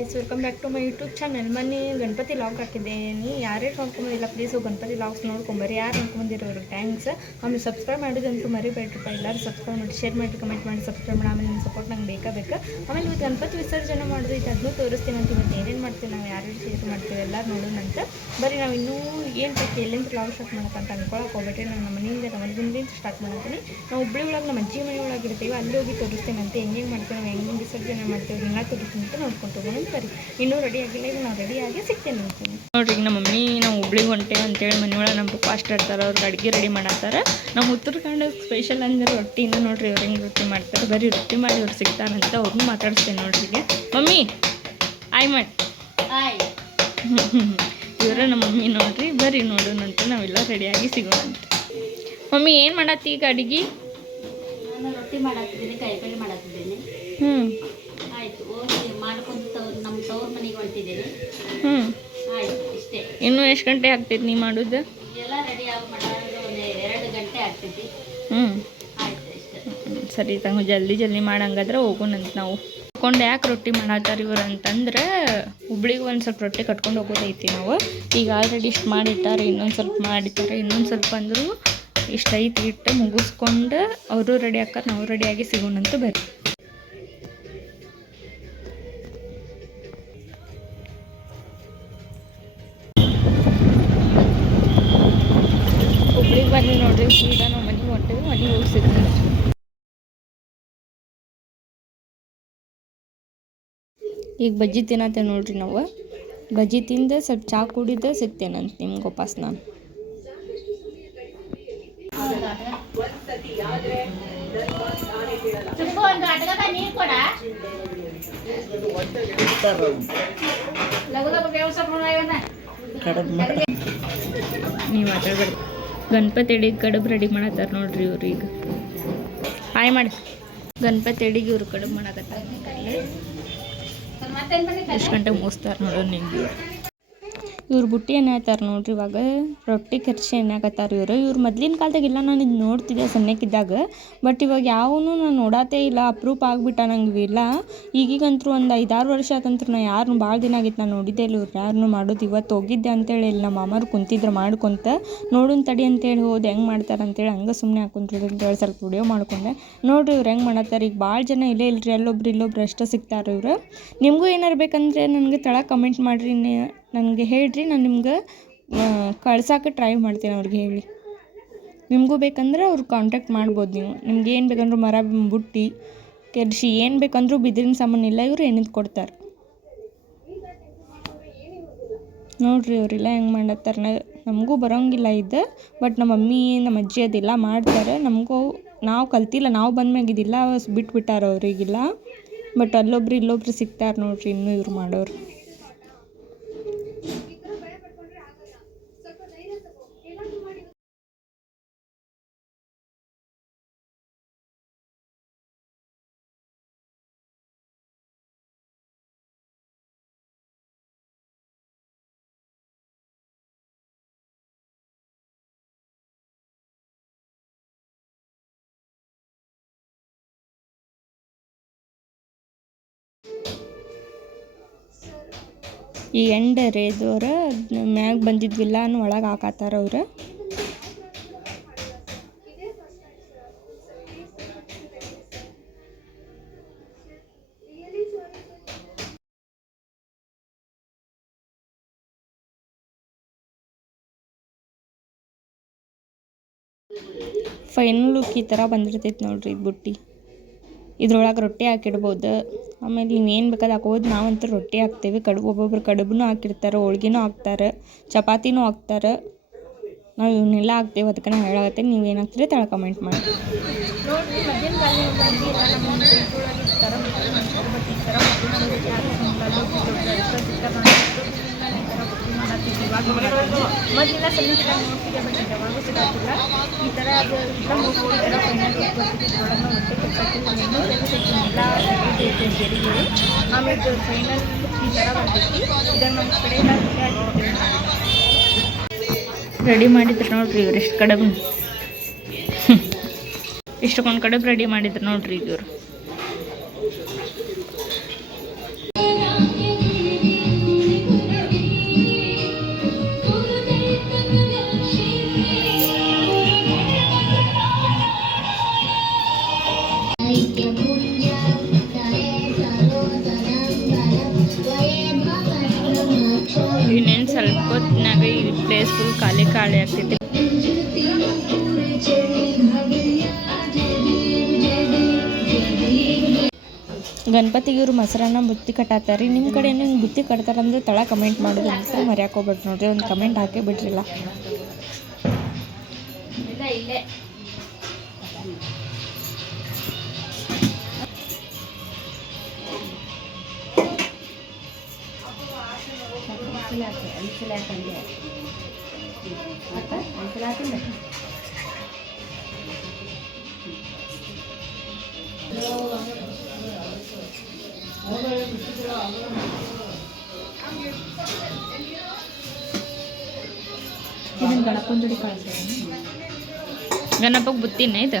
Welcome back to my YouTube channel ಮನೆ Ganapati log ಹಾಕಿದ್ದೀನಿ. ಯಾರ್ಯಾರು ನೋಡ್ಕೊಂಬಂದಿಲ್ಲ ಪ್ಲೀಸ್ ಗಣಪತಿ ಲಾಗ್ಸ್ ನೋಡ್ಕೊಂಬರಿ ಯಾರು ನೋಡ್ಕೊಂಬಂದಿರೋರು ಥ್ಯಾಂಕ್ಸ್ ಆಮೇಲೆ ಸಬ್ಸ್ಕ್ರೈಬ್ ಮಾಡಿದಂತೂ ಮರಿಬೇಡ್ರಪ್ಪ. ಎಲ್ಲರೂ ಸಬ್ಸ್ಕ್ರೈಬ್ ಮಾಡಿ ಶೇರ್ ಮಾಡಿ ಕಮೆಂಟ್ ಮಾಡಿ ಸಬ್ಸ್ಕ್ರೈಬ್ ಮಾಡಿ. ಆಮೇಲೆ ನಿಮ್ಮ ಸಪೋರ್ಟ್ ನಂಗೆ ಬೇಕಾ ಆಮೇಲೆ ಇವತ್ತು ಗಣಪತಿ ವಿಸರ್ಜನೆ ಮಾಡೋದು, ಇದು ಅದನ್ನೂ ತೋರಿಸ್ತೀನಿ ಅಂತ ಇವತ್ತು ಏನೇನು ಮಾಡ್ತೀವಿ ನಾವು, ಯಾರು ಶೇರ್ ಮಾಡ್ತೀವಿ ನೋಡೋಣ ಅಂತ. ಬರೀ ನಾವು ಇನ್ನೂ ಏನು ಬೇಕು ಎಲ್ಲಿಂದ ಲಾಗ್ ಸ್ಟಾರ್ಟ್ ಮಾಡೋಕ್ಕಂತ ಅನ್ಕೊಳಕ್ಕೆ ಹೋಗ್ಬಿಟ್ರೆ ನಾನು ನಮ್ಮ ಮನೆಯಿಂದ ನಮ್ಮ ಮನೆಯಿಂದ ಸ್ಟಾರ್ಟ್ ಮಾಡ್ತೀನಿ. ನಾವು ಹುಬ್ಳಿ ಒಳಗೆ, ನಮ್ಮ ಅಜ್ಜಿ ಮನೆ ಒಳಗೆ ಇರ್ತೀವಿ, ಅಲ್ಲಿ ಹೋಗಿ ತೋರಿಸ್ತೀನಿ ಅಂತ ಹೆಂಗೆ ಮಾಡ್ತೀವಿ, ನಾವು ಹೆಂಗೆ ವಿಸರ್ಜನೆ ಮಾಡ್ತೀವಿ ಎಲ್ಲ ತೋರಿಸ್ತೀನಿ ಅಂತ ನೋಡ್ಕೊಂಡು ಬರೀ ಇನ್ನೂ ರೆಡಿ ಆಗಿಲ್ಲ ಈಗ ನಾವು ರೆಡಿ ಆಗಿ ಸಿಗ್ತೇನೆ ನೋಡ್ರಿ ಈಗ ನಮ್ಮ ಮಮ್ಮಿ ನಾವು ಹುಬ್ಳಿಗೆ ಹೊಂಟೆ ಅಂತೇಳಿ ಮನೆಯೊಳಗೆ ನಮ್ಮ ಪಪ್ಪ ಅಷ್ಟು ಇರ್ತಾರೆ ಅವ್ರಿಗೆ ಅಡುಗೆ ರೆಡಿ ಮಾಡತ್ತಾರ ನಮ್ಮ ಉತ್ತರ ಕನ್ನಡ ಸ್ಪೆಷಲ್ ಅಂದ್ರೆ ರೊಟ್ಟಿನ ನೋಡ್ರಿ ಅವ್ರು ಹೆಂಗೆ ರೊಟ್ಟಿ ಮಾಡ್ತಾರೆ ಬರೀ ರೊಟ್ಟಿ ಮಾಡಿ ಅವ್ರು ಸಿಗ್ತಾರಂತ ಅವ್ರನ್ನೂ ಮಾತಾಡಿಸ್ತೇನೆ ನೋಡ್ರಿ ಈಗ. ಮಮ್ಮಿ ಆಯ್ ಮಾಡಿ. ಇವರ ನಮ್ಮ ಮಮ್ಮಿ ನೋಡ್ರಿ ಬರ್ರಿ ನೋಡೋಣಂತ ನಾವೆಲ್ಲ ರೆಡಿಯಾಗಿ ಆಗಿ ಅಂತ. ಮಮ್ಮಿ ಏನು ಮಾಡತ್ತಿ ಈಗ ಅಡಿಗೆ? ನಾನು ರೊಟ್ಟಿ ಮಾಡತ್ತಿದ್ದೀನಿ ಹ್ಞೂ ಆಯಿತು ಹೋಗಿ ಮಾಡ್ಕೊಂಡು ತವ್ರ ನಮ್ಮ ತವ್ರ ಹೊಂಟಿದ್ದೀನಿ ಹ್ಞೂ ಆಯಿತು ಇಷ್ಟೇ. ಇನ್ನೂ ಎಷ್ಟು ಗಂಟೆ ಆಗ್ತೈತಿ ನೀ ಮಾಡೋದು? ಎಲ್ಲ ರೆಡಿ ಆಗಿ ಮಾಡೋದು ಒಂದು ಎರಡು ಗಂಟೆ ಆಗ್ತೈತಿ. ಹ್ಞೂ ಆಯಿತು ಇಷ್ಟೇ. ಸರಿ ತಂಗು ಜಲ್ದಿ ಜಲ್ದಿ ಮಾಡಂಗಾದ್ರೆ ಹೋಗೋಣಂತ ನಾವು. ಕೊಂಡು ಯಾಕೆ ರೊಟ್ಟಿ ಮಾಡತ್ತಾರ ಇವ್ರು ಅಂತಂದ್ರೆ ಹುಬ್ಳಿಗೆ ಒಂದು ಸ್ವಲ್ಪ ರೊಟ್ಟಿ ಕಟ್ಕೊಂಡು ಹೋಗೋದೈತಿ ನಾವು. ಈಗ ಆಲ್ರೆಡಿ ಇಷ್ಟು ಮಾಡಿಟ್ಟಾರೆ ಇನ್ನೊಂದು ಸ್ವಲ್ಪ ಮಾಡಿಟ್ಟಾರೆ ಇನ್ನೊಂದು ಸ್ವಲ್ಪ ಅಂದರೂ ಇಷ್ಟು ಐತಿ ಇಟ್ಟು ಮುಗಿಸ್ಕೊಂಡು ಅವರು ರೆಡಿ ಆಕಾರ ನಾವು ರೆಡಿಯಾಗಿ ಸಿಗೋಣಂತೂ ಬರ್ರಿ ಹುಬ್ಳಿಗೆ ಬನ್ನಿ ನೋಡ್ರಿ ಸೀದಾ ನಾವು ಮನೆಗೆ ಹೊಂಟೇವಿ ಮನೆಗೆ ಹೋಗಿ ಸಿಗ್ತೀವಿ ಈಗ ಬಜ್ಜಿ ತಿನ್ನತ್ತೇವೆ ನೋಡ್ರಿ ನಾವು. ಬಜ್ಜಿ ತಿಂದ ಸ್ವಲ್ಪ ಚಾ ಕುಡಿದ ಸಿಗ್ತೇನಂತ ನಿಮ್ಗೆ ವಾಪಸ್ ನಾನು. ನೀವು ಮಾತಾಡ್ಬೇಡಿ ಗಣಪತಿ ಅಡಿಗೆ ಕಡುಬು ರೆಡಿ ಮಾಡತ್ತಾರ ನೋಡ್ರಿ ಇವ್ರು ಈಗ. ಹಾಯ್ ಮಾಡಿ. ಗಣಪತಿ ಅಡಿಗೆ ಇವ್ರು ಕಡುಬು ಮಾಡಕತ್ತಾರ. ಎಷ್ಟು ಗಂಟೆಗೆ ಮುಗಿಸ್ತಾರೆ ನೋಡೋಣ ನಿಮ್ಗೆ ಇವ್ರು ಬುಟ್ಟಿ ಏನು ಹೇಳ್ತಾರೆ ನೋಡ್ರಿ ಇವಾಗ? ರೊಟ್ಟಿ ಖರ್ಚು ಏನಾಗತ್ತಾರ ಇವರು? ಇವ್ರು ಮೊದ್ಲಿನ ಕಾಲದಾಗ ಇಲ್ಲ, ನಾನು ಇದು ನೋಡ್ತಿದ್ದೆ ಸಣ್ಣಕ್ಕಿದ್ದಾಗ. ಬಟ್ ಇವಾಗ ಯಾವನು ನಾನು ನೋಡತ್ತೇ ಇಲ್ಲ, ಅಪ್ರೂಪ ಆಗ್ಬಿಟ್ಟ ನಂಗೆ ಇವೆಲ್ಲ ಈಗೀಗಂತೂ ಒಂದು ಐದಾರು ವರ್ಷ ಆತಂತ್ರ ನಾ ಯಾರನ್ನು ಭಾಳ ದಿನ ಆಗಿತ್ತು ನಾನು ನೋಡಿದ್ದೆ ಇಲ್ಲ ಇವ್ರು. ಯಾರನ್ನು ಮಾಡೋದು ಇವತ್ತು ಹೋಗಿದ್ದೆ ಅಂತೇಳಿ ಇಲ್ಲಿ ನಮ್ಮ ಮಾಮಾರು ಕುಂತಿದ್ರು ಮಾಡ್ಕೊಂತ. ನೋಡುನ್ ತಡಿ ಅಂತೇಳಿ ಹೋದೆ, ಹೆಂಗೆ ಮಾಡ್ತಾರೆ ಅಂತೇಳಿ ಹಂಗೆ ಸುಮ್ಮನೆ ಹಾಕೊಂತಿದ್ರು ಅಂತೇಳಿ ಸ್ವಲ್ಪ ವಿಡಿಯೋ ಮಾಡ್ಕೊಂಡೆ. ನೋಡ್ರಿ ಇವ್ರು ಹೆಂಗೆ ಮಾಡತ್ತಾರ? ಈಗ ಭಾಳ ಜನ ಇಲ್ಲೇ ಇಲ್ರಿ, ಅಲ್ಲೊಬ್ರು ಇಲ್ಲೊಬ್ರು ಅಷ್ಟೇ ಸಿಗ್ತಾರೆ ಇವರು. ನಿಮಗೂ ಏನಾರು ಬೇಕಂದ್ರೆ ನನಗೆ ತಳ ಕಮೆಂಟ್ ಮಾಡಿರಿ ನನಗೆ ಹೇಳಿರಿ ನಾನು ನಿಮ್ಗೆ ಕಳ್ಸೋಕೆ ಟ್ರೈ ಮಾಡ್ತೀನಿ ಅವ್ರಿಗೆ ಹೇಳಿ. ನಿಮಗೂ ಬೇಕಂದ್ರೆ ಅವ್ರು ಕಾಂಟ್ಯಾಕ್ಟ್ ಮಾಡ್ಬೋದು ನೀವು. ನಿಮ್ಗೆ ಏನು ಬೇಕಂದ್ರೂ ಮರ ಬುಟ್ಟಿ, ಕೆರ್ಶಿ, ಏನು ಬೇಕಂದ್ರೂ ಬಿದಿರಿನ ಸಾಮಾನಿಲ್ಲ ಇವರು ಏನಿದ್ದು ಕೊಡ್ತಾರೆ. ನೋಡ್ರಿ ಅವರೆಲ್ಲ ಹೆಂಗೆ ಮಾಡತ್ತಾರ. ನಮಗೂ ಬರೋಂಗಿಲ್ಲ ಇದು ಬಟ್ ನಮ್ಮ ಮಮ್ಮಿ, ನಮ್ಮ ಅಜ್ಜಿ ಅದೆಲ್ಲ ಮಾಡ್ತಾರೆ. ನಮಗೂ, ನಾವು ಕಲ್ತಿಲ್ಲ, ನಾವು ಬಂದ್ಮ್ಯಾಗ ಇದಿಲ್ಲ, ಬಿಟ್ಬಿಟ್ಟಾರ ಅವ್ರಿಗಿಲ್ಲ. ಬಟ್ ಅಲ್ಲೊಬ್ರು ಇಲ್ಲೊಬ್ರು ಸಿಗ್ತಾರೆ ನೋಡ್ರಿ, ಇನ್ನೂ ಇವ್ರು ಮಾಡೋರು. ಈ ಎಂಡ ರೇದೋರ ಮ್ಯಾಗ ಬಂದಿದ್ವಿಲ್ಲಾನು ಒಳಗೆ ಹಾಕತ್ತಾರ ಅವ್ರು. ಫೈನಲ್ ಲುಕ್ ಈ ಥರ ಬಂದಿರ್ತೈತೆ ನೋಡ್ರಿ ಬುಟ್ಟಿ. ಇದ್ರೊಳಗೆ ರೊಟ್ಟಿ ಹಾಕಿಡ್ಬೋದು. ಆಮೇಲೆ ಇನ್ನೇನು ಬೇಕಾದ್ರೆ ಹಾಕ್ಬೋದು. ನಾವಂತೂ ರೊಟ್ಟಿ ಹಾಕ್ತೇವೆ. ಕಡುಬು ಒಬ್ಬೊಬ್ರು ಕಡುಬುನೂ ಹಾಕಿರ್ತಾರೆ, ಹೋಳ್ಗಿನೂ ಹಾಕ್ತಾರೆ, ಚಪಾತಿನೂ ಹಾಕ್ತಾರೆ. ನಾವು ಇವನ್ನೆಲ್ಲ ಹಾಕ್ತೇವೆ. ಅದಕ್ಕೆ ನಾನು ಹೇಳಾಕತ್ತೀನಿ ನೀವು ಏನು ಹಾಕ್ತೀರಿ ತಳ ಕಮೆಂಟ್ ಮಾಡಿ. ನೋಡಿ ಕಾಲ ಬಂದು ಎಲ್ಲ ನಮ್ಮ ಬೆಳ್ತುಳಗೆ ಈ ಥರ ಬಟ್ ಈ ಕಡೆ ರೆಡಿ ಮಾಡಿದ್ರು ನೋಡ್ರಿ ಇವ್ರು ಎಷ್ಟು ಕಡಬ್. ಇಷ್ಟೊಂದು ಕಡೆ ರೆಡಿ ಮಾಡಿದ್ರು ನೋಡ್ರಿ ಈಗ ಇವರು. ಖಾಲಿ ಆಗ್ತೈತಿ ಗಣಪತಿಗೆ ಇವರು ಮೊಸರನ್ನ ಬುತ್ತಿ ಕಟ್ಟಾತಾರ ನಿಮ್ಮ ಕಡೆ ಹಿಂಗೆ ಬುತ್ತಿ ಕಟ್ತಾರಂದ್ರೆ ತಳ ಕಮೆಂಟ್ ಮಾಡೋದು ಅಂತ ಮರ್ಯಾಕೆ ಹೋಗ್ಬೇಡ್ರಿ ನೋಡ್ರಿ ಒಂದು ಕಮೆಂಟ್ ಹಾಕೇ ಬಿಡ್ರಿಲ್ಲ ಇಲ್ಲ ಇದನ್ನ ಗಣಪನ ಜೋಡಿ ಕಳಿಸ್ತಾರೆ ಗಣಪಗೆ ಬುತ್ತಿನ ಇದು.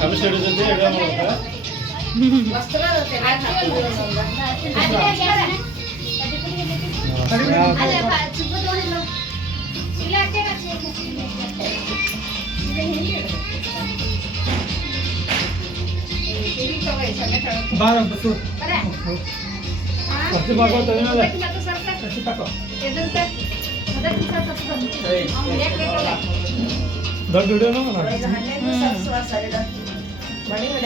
ಗಣೇಶ್ ಮೋರ್ಗೆ ಮಣಿ ಮಣಿ ಗಣೇಶ್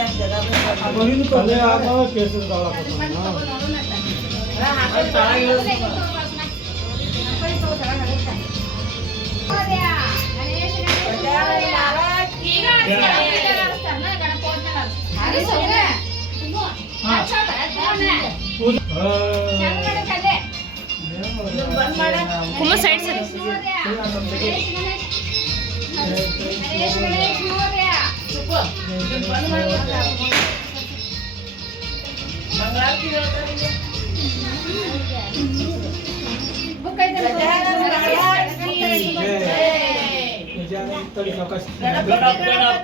ಗಣೇಶ್ ಗಣೇಶ್ ಮೋರ್ಯ ಗಣೇಶ್ ಗಣೇಶ್ ಮೋರ್ಯ ಗಣೇಶ್ ಗಣೇಶ್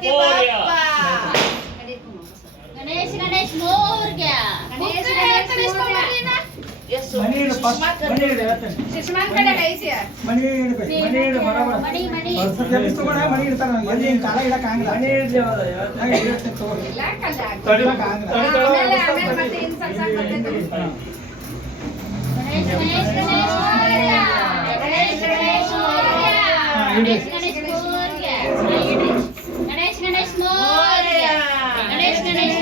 ಮೋರ್ಯ ಗಣೇಶ್ ಗಣೇಶ್ ಮೋರ್ಯ ಗಣೇಶ್ ಗಣೇಶ್ ಮೋರ್ಯ ಗಣೇಶ್ ಗಣೇಶ್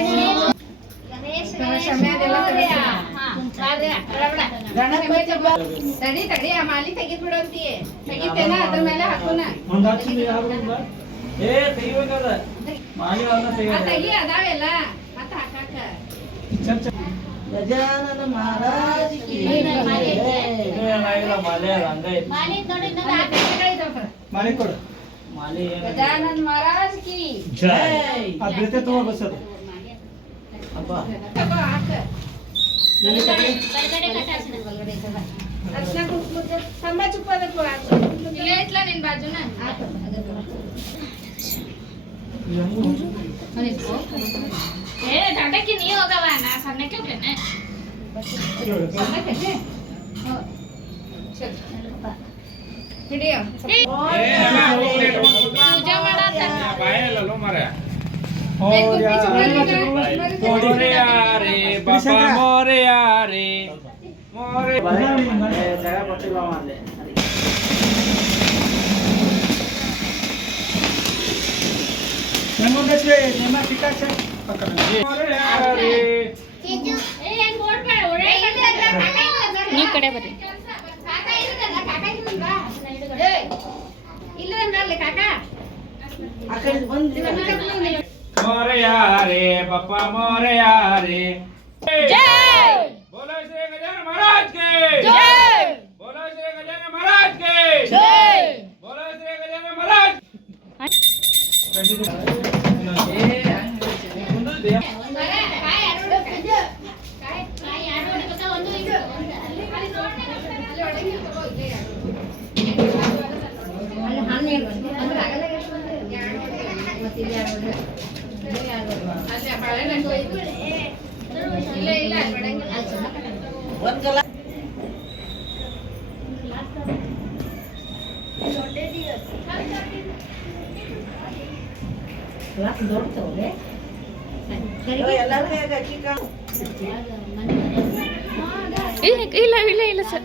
ಗಣೇಶ ಗಣೇಶ ತಡಿ ತಡಿ ಆ ಮಾಲಿ ತೆಗಿದ್ಬಿಡಂತಿ. ತೆಗಿತೇನ ಅದ್ರ ಮೇಲೆ ಹಾಕೋಣ ಏ ತೆಗಿಬೇಕದ? ಮಾಡಿ ಅವ್ರನ್ನ ಆ ತೆಗಿಯೋದು. ತೆಗಿ ಅದಾವೆಲ್ಲ. ಮತ್ತ ಹಾಕಾಕ. ಗಜಾನನ ಮಹಾರಾಜ್ ಮಾಲೆ ಮಾಲೆ ಮಾಲಿ. ಕೊಡು. ಮಾಲೆ. ಗಜಾನನ್ ಮಹಾರಾಜ್ ಕಿ ಜೈ. ಆ ಬೀಳ್ತೆ ತಗೋ ಬಸ್ ಅದು. ಅಪ್ಪ ತಗೋ ಹಾಕ. ಎಲ್ಲಿ ಕಟ್ಟಿ? ಬಲಗಡೆ ಕಟ್ಟಾಸಿನ. ಅರ್ಶಿನ ಕುಂಕುಮದ ಕಂಬ ಚುಪ್ಪದಕ್ಕೂ ಹಾಕು ಇಲ್ಲೇ ಇಟ್ಲ ನಿನ್ मोरिया रे बाबा मोरिया रे मोरे મેમો બેસે એમાં ટીકા છે ನೀ ಕಡೆ ಬರ್ರಿ ಇಲ್ಲ ಕಾಕ मोरे यारे पप्पा मोरे यारे जय बोलो श्री गजानन महाराज के जय बोलो श्री गजानन महाराज के जय बोलो श्री गजानन महाराज ಒಂದ್ಸಲ ಇಲ್ಲ ಇಲ್ಲ ಇಲ್ಲ ಸರ್.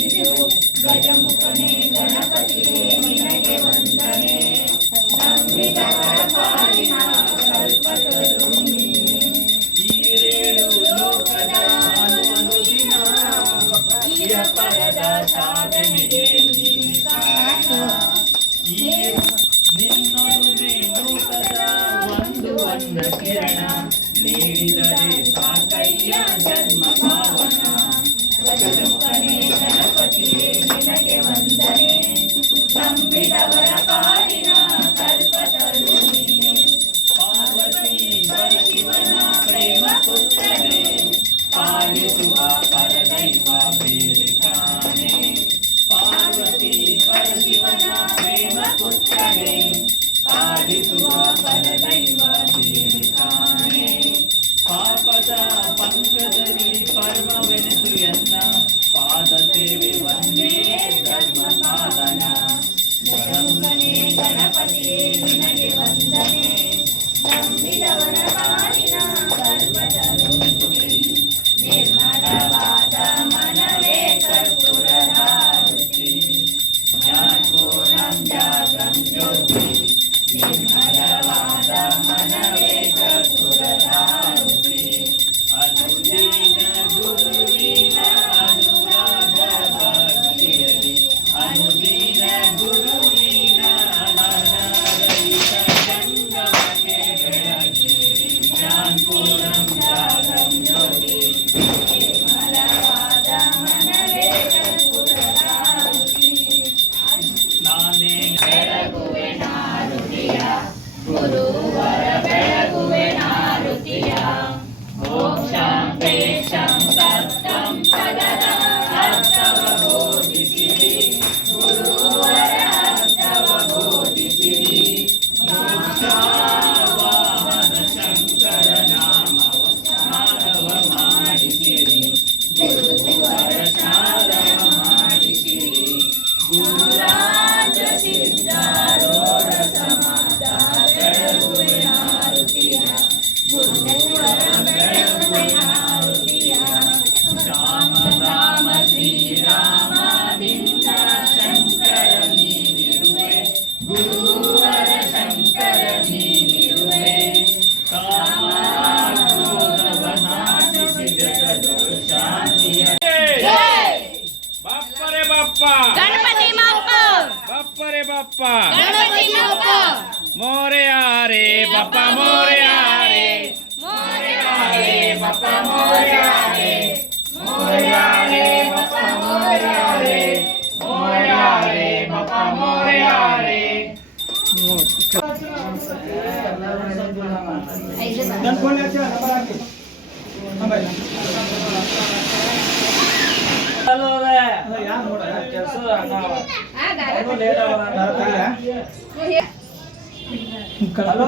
ಬಪ್ಪ ಮೋರ್ಯಾರೆ ಮೋರ್ಯಾರೆ ಬಪ್ಪ ಮೋರ್ಯಾರೆ ಮೋರ್ಯಾರೆ ಬಪ್ಪ ಮೋರ್ಯಾರೆ ಕೆಲಸ ಲೇಟ್ ಆಗಲ್ಲ ಹಲೋ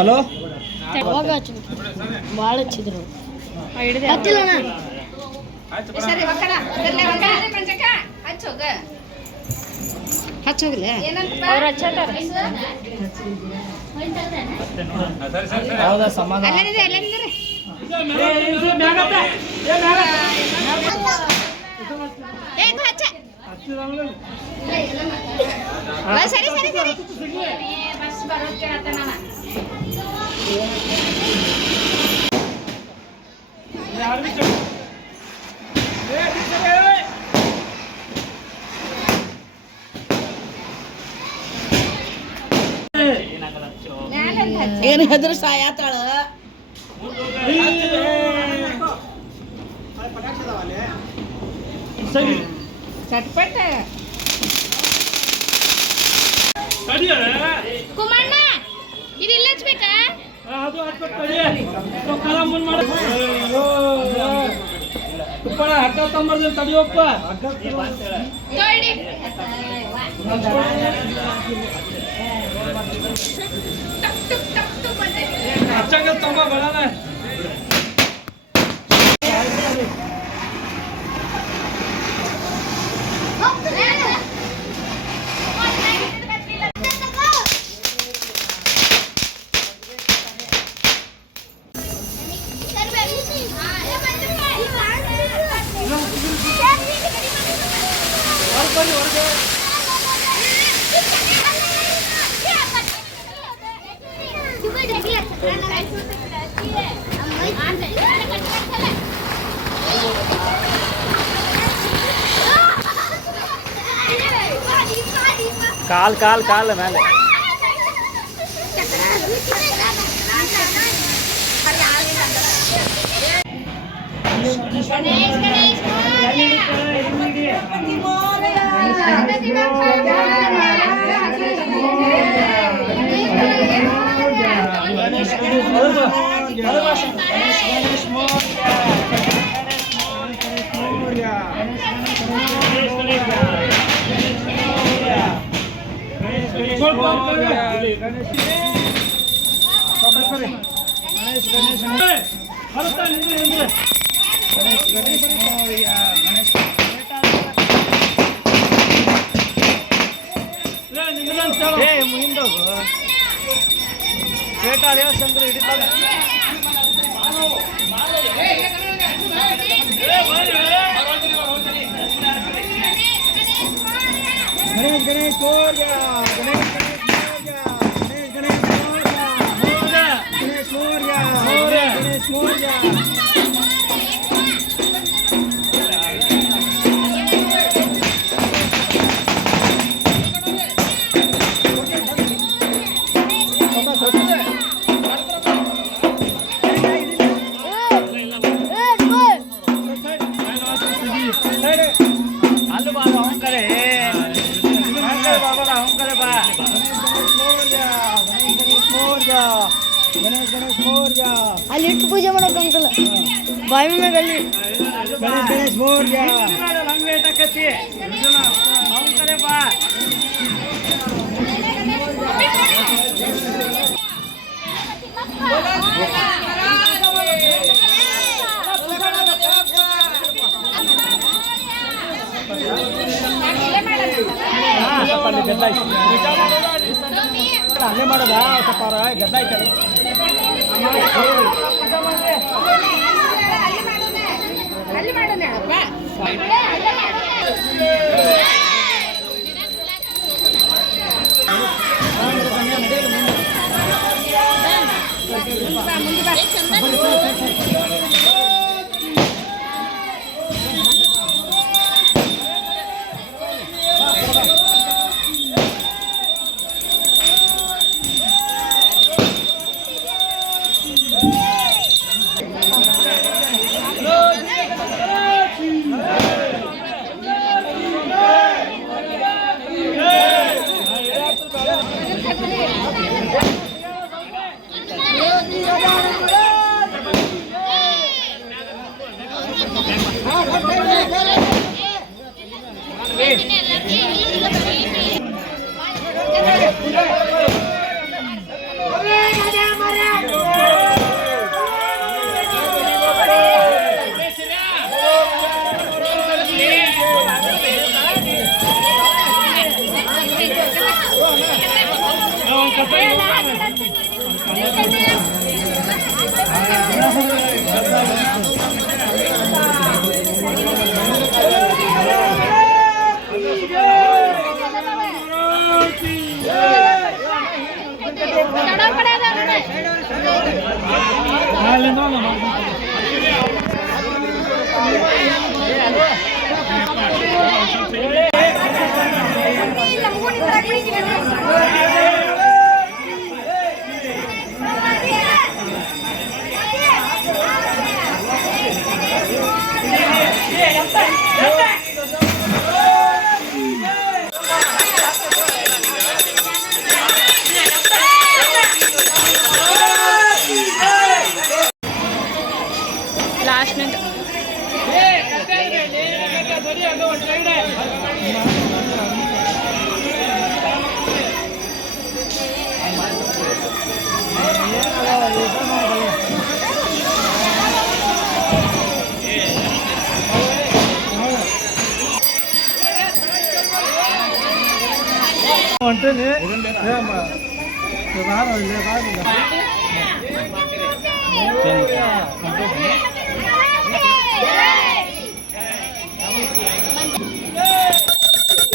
ಹಲೋ? ಅವಾಗ ಹಚ್ಚಿದ್ರು ಭಾಳ ಹಚ್ಚಿದ್ರು ಹಿಡಿದೆ ಹಚ್ಚಿಲ್ಲಣ್ಣ ಆಯ್ತು ಬಾ. ಸರಿ ಒಕ್ಕಡ ಅದರ್ಲೆ ಒಕ್ಕಡ ಮಂಜಕ್ಕ ಹಚ್ಚೋಗ ಹಚ್ಚೋಗ್ಲೆ ಏನಂತ ಅವ್ರು ಹಚ್ಚತಾರ ಹಾ, ಸರಿ ಸರಿ. ಸರಿ ಹೌದಾ ಸಮಾಧಾನ ಸರಿ ಸರಿ ಸರಿ ಬಸ್ ಮ್ಯಾಲಂತ ಹಚ್ಚ ಏನು ಹೆದ್ರ ಸಾಯಾತಾಳ ಚಟ್ಪಟ ಕುಮಣ್ಣ ಇದು ಇಲ್ಲ ಹಚ್ಬೇಕಾ બધું હાથપટ કરીએ. તો ખરા ಮೇಲೆ ಗಣೇಶ್ ಗಣೇಶ್ ಏ ಮುಂದೋಗು ಪೇಟ ದೇವಸ್ಥಾನ ಹಿಡಿತಾನೆ ಗಣೇಶ್ ಗಣೇಶ್ ಗಣೇಶ್ ಗಣೇಶ್ ಬಾವಿ ಮ್ಯಾಗ ಅಲ್ಲಿ ಗಣೇಶ್ ಗಣೇಶ್ ಮೌರ್ಯ ಹಂಗೆ ಇಟ್ಟಕತ್ತಿ ಅವಂಕರೆ ಬಾ ಹಾ ಸ್ವಲ್ಪ ಅಲ್ಲಿ ಗದ್ದ ಐತಿ. ಅಲ್ಲೇ ಮಾಡೋದ ಸ್ವಲ್ಪ ಅವ್ರ ಗದ್ದ ಐತಲ್ಲ ಅಲ್ಲಿ ಮಾಡೋಣ ಬಾ ಲಾಸ್ಟ್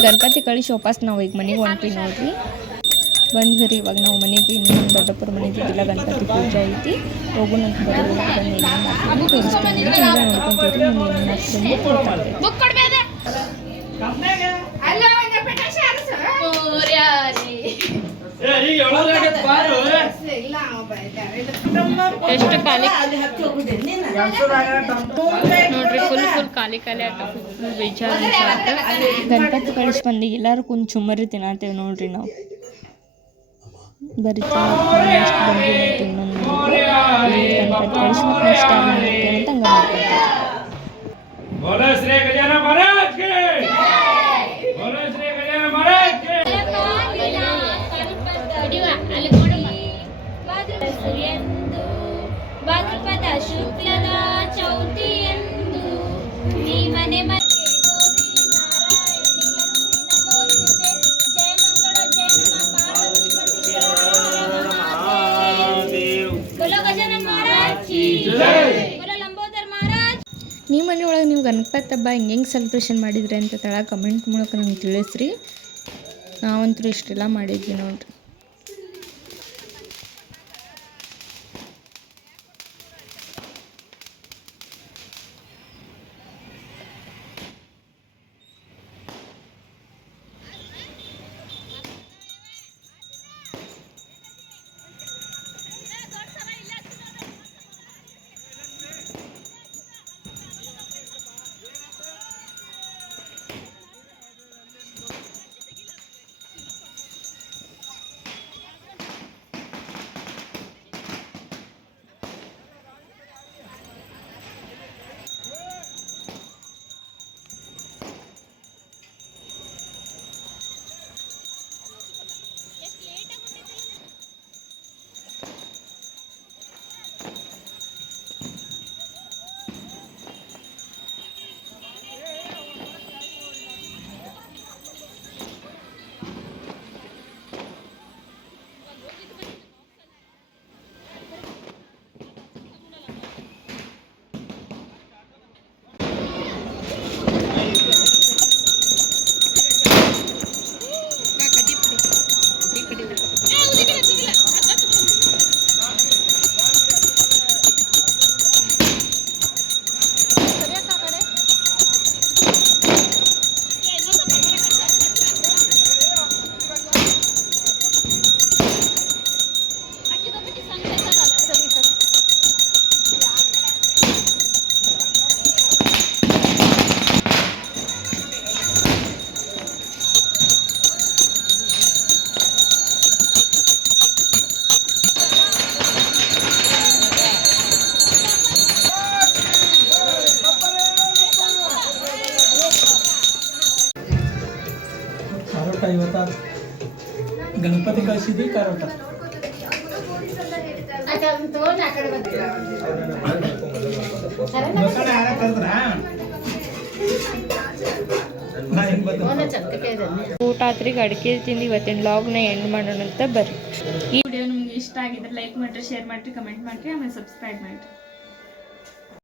ಗಣಪತಿ ಕಳಿಸಿ ವಾಪಸ್ ನಾವು ಈಗ ಮನೆಗೆ ಹೊಂಟ್ವಿ ನೋಡ್ರಿ ಬಂದ್ರಿ ಇವಾಗ ನಾವು ಮನೆಗೆ ಇನ್ನೊಂದು ದೊಡ್ಡಪ್ಪರ ಮನೆಗೆ ಇಲ್ಲ ಗಣಪತಿ ಪೂಜೆ ಐತಿ ಹೋಗೋಣ ಅಂತ ಬರೀ ಬಂದು ಏನು ಮಾಡ್ತೀನಿ ತೋರಿಸ್ತೀನಿ ಹಿಂಗೆ ನೋಡ್ಕೊಂತೀರಿ ಮುಂದೆ ಏನು ಮಾಡ್ತೀನಿ ಗೊತ್ತಾಗ್ತೈತಿ. ಬುಕ್ ಕೊಡ್ಬೇಡ ಅಲ್ಲ ಒಂದು ಪಟಾಕ್ಷಿ ಹಾರಿಸು. ಎಷ್ಟು ಖಾಲಿ ಅಲ್ಲಿ ಹತ್ತಿ ಹೋಗುದೇ ನೀನು ನೋಡ್ರಿ ಫುಲ್ ಫುಲ್ ಖಾಲಿ ಖಾಲಿ ಆಟ ಫುಲ್ ಬೇಜಾರು ಗಣಪತಿ ಕಳಿಸಿ ಬಂದು ಎಲ್ಲರೂ ಕುಂತು ಚುಮ್ಮರಿ ತಿನ್ನತ್ತೇವೆ ನೋಡ್ರಿ ನಾವು. ಬರೀ ಬಂದು ಇನ್ನೊಂದು ಗಣಪತಿ ಕಳಿಸ್ಬೇಕು ಮತ್ತೆ ನೆಕ್ಸ್ಟ್ ಟೈಮ್ ಅಂತ ಹಂಗೆ ಮಾಡ್ಕೊಳ್ತೀವಿ ಶುಕ್ಲದ ಚೌತಿಯಂದು ನೀ ಮನೆ ಮನೆ ನಿಮ್ಮ ನೀವು ಗಣಪತಿ ಹಬ್ಬ ಹೆಂಗೆ ಹೆಂಗೆ ಸೆಲೆಬ್ರೇಷನ್ ಮಾಡಿದ್ರಿ ಅಂತ ತಳ ಕಮೆಂಟ್ ಮೂಲಕ ನಮ್ಗೆ ತಿಳಿಸ್ರಿ. ನಾವಂತೂ ಇಷ್ಟೆಲ್ಲ ಮಾಡಿದ್ವಿ ನೋಡ್ರಿ. ಅಡಿಕೆ ತಿಂದು ಇವತ್ತಿನ ಲಾಗ್ನ ಎಂಡ್ ಮಾಡೋಣ ಅಂತ ಬರ್ರಿ. ಈ ವಿಡಿಯೋ ನಿಮ್ಗೆ ಇಷ್ಟ ಆಗಿದ್ರೆ ಲೈಕ್ ಮಾಡಿರಿ ಶೇರ್ ಮಾಡಿರಿ ಕಮೆಂಟ್ ಮಾಡಿರಿ, ಆಮೇಲೆ ಸಬ್ಸ್ಕ್ರೈಬ್ ಮಾಡಿರಿ.